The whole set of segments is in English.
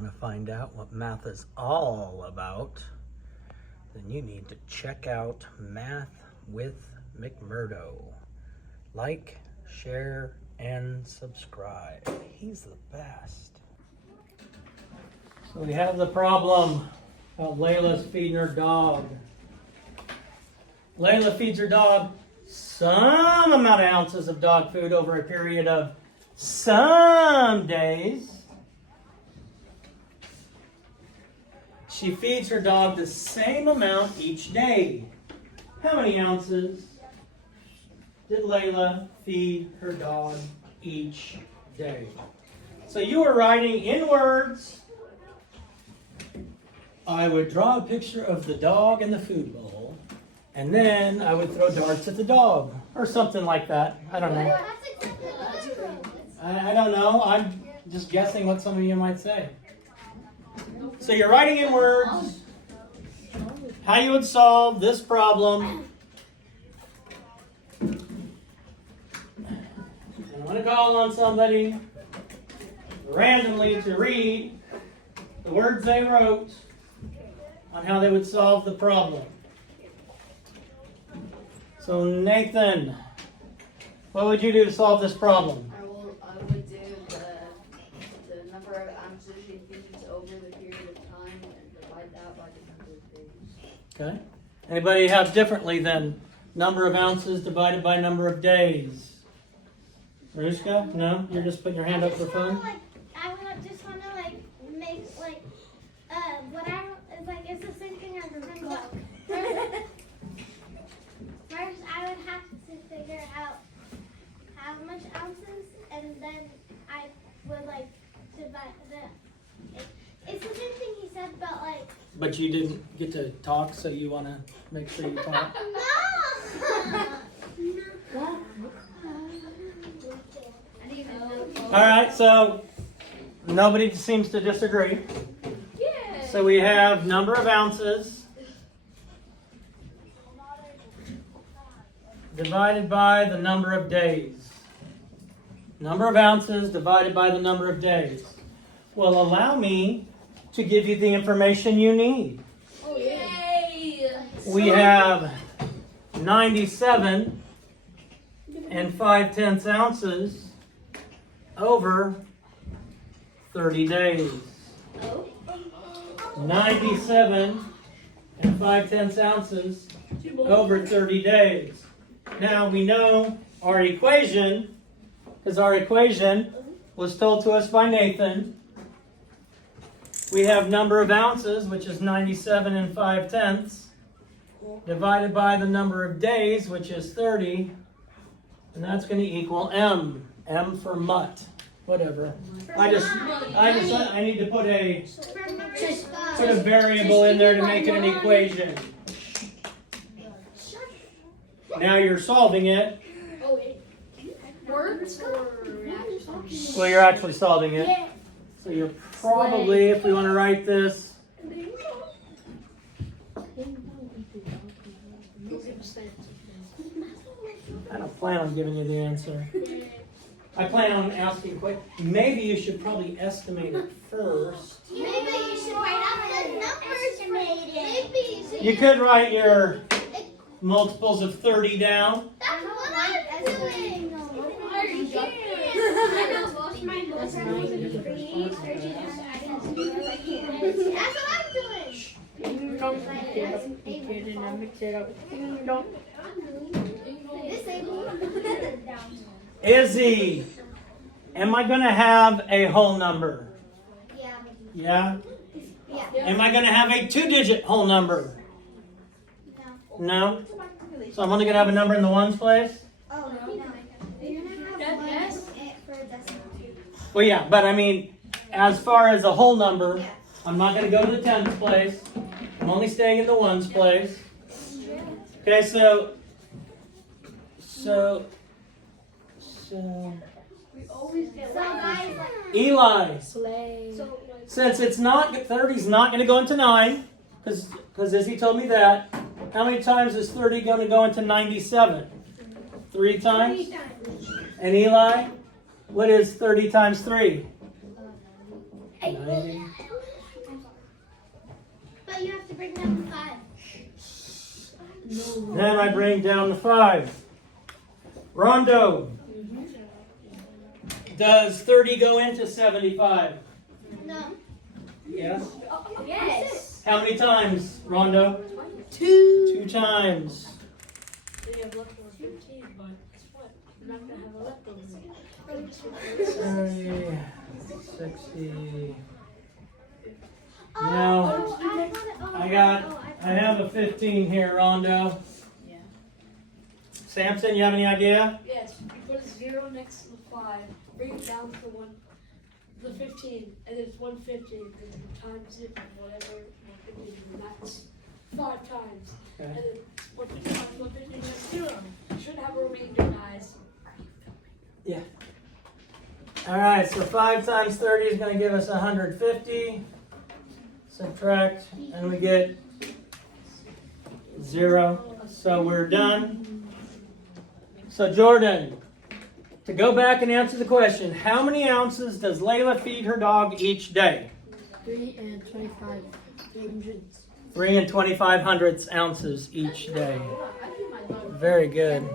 want to find out what math is all about, then you need to check out Math with McMurdo. Like, share, and subscribe. He's the best. So we have the problem about Layla's feeding her dog. Layla feeds her dog some amount of ounces of dog food over a period of some days. She feeds her dog the same amount each day. How many ounces did Layla feed her dog each day? So you are writing in words. I would draw a picture of the dog and the food bowl, and then I would throw darts at the dog, or something like that. I don't know. I don't know. I'm just guessing what some of you might say. So you're writing in words how you would solve this problem. And I'm going to call on somebody randomly to read the words they wrote on how they would solve the problem. So Nathan, what would you do to solve this problem? I would do the number of ounces she feeds over the period of time and divide that by the number of days. Okay. Anybody have differently than number of ounces divided by number of days? Marushka? No? You're just putting your hand up for fun? I just want to make whatever. It's the same thing as a ring book. First, I would have to figure out how much ounces, and then I would divide the. It's the same thing he said, but But you didn't get to talk, so you want to make sure you talk. All right, so nobody seems to disagree. So we have number of ounces divided by the number of days. Number of ounces divided by the number of days will allow me to give you the information you need. Oh, yay! We have 97 and 5/10 ounces over 30 days. 97 and 5/10 ounces over 30 days. Now we know our equation, because our equation was told to us by Nathan. We have number of ounces, which is 97 and 5/10, divided by the number of days, which is 30, and that's going to equal M. M for mutt. Whatever. I need to put a variable in there to make it an equation. Now you're solving it. Words or reactions? Well, you're actually solving it. So you're probably, if we want to write this, I don't plan on giving you the answer. I plan on asking maybe you should probably estimate it first. maybe you should write out the numbers. You could write your multiples of 30 down. That's what I'm doing. That's what I'm doing. Izzy, am I going to have a whole number? Yeah. Yeah? Yeah. Am I going to have a 2-digit whole number? No? So I'm only going to have a number in the ones place? Oh, no. You're going to have one for a decimal. Well, yeah, but I mean, as far as a whole number, I'm not going to go to the tens place. I'm only staying in the ones place. Okay, so We always get Eli, since it's not 30's not going to go into 9, because Izzy told me that. How many times is 30 going to go into 97? 3 times? 3 times. And Eli, what is 30 times 3? 90. But you have to bring down the 5. Then I bring down the 5. Rondo. Does 30 go into 75? No. Yes. Yes. How many times, Rondo? 2. 2 times. So you have leftover 15, but guess what? You're not gonna have a leftover. 30, 60. Oh, Now, I have a 15 here, Rondo. Yeah. Samson, you have any idea? Yes, you put a 0 next to the 5, bring it down to the 15, and then it's 150, and then you times it, whatever, 150, and that's 5 times. Okay. And then 150 times 150 is 0. You shouldn't have a remainder, guys. All right, so 5 times 30 is going to give us 150. Subtract, and we get 0. So we're done. So Jordan, to go back and answer the question, how many ounces does Layla feed her dog each day? 3 and 25 hundredths. 3 and 25 hundredths ounces each day. Very good.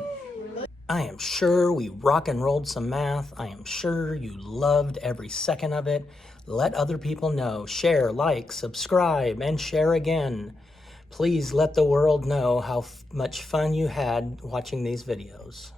I am sure we rock and rolled some math. I am sure you loved every second of it. Let other people know. Share, like, subscribe, and share again. Please let the world know how much fun you had watching these videos.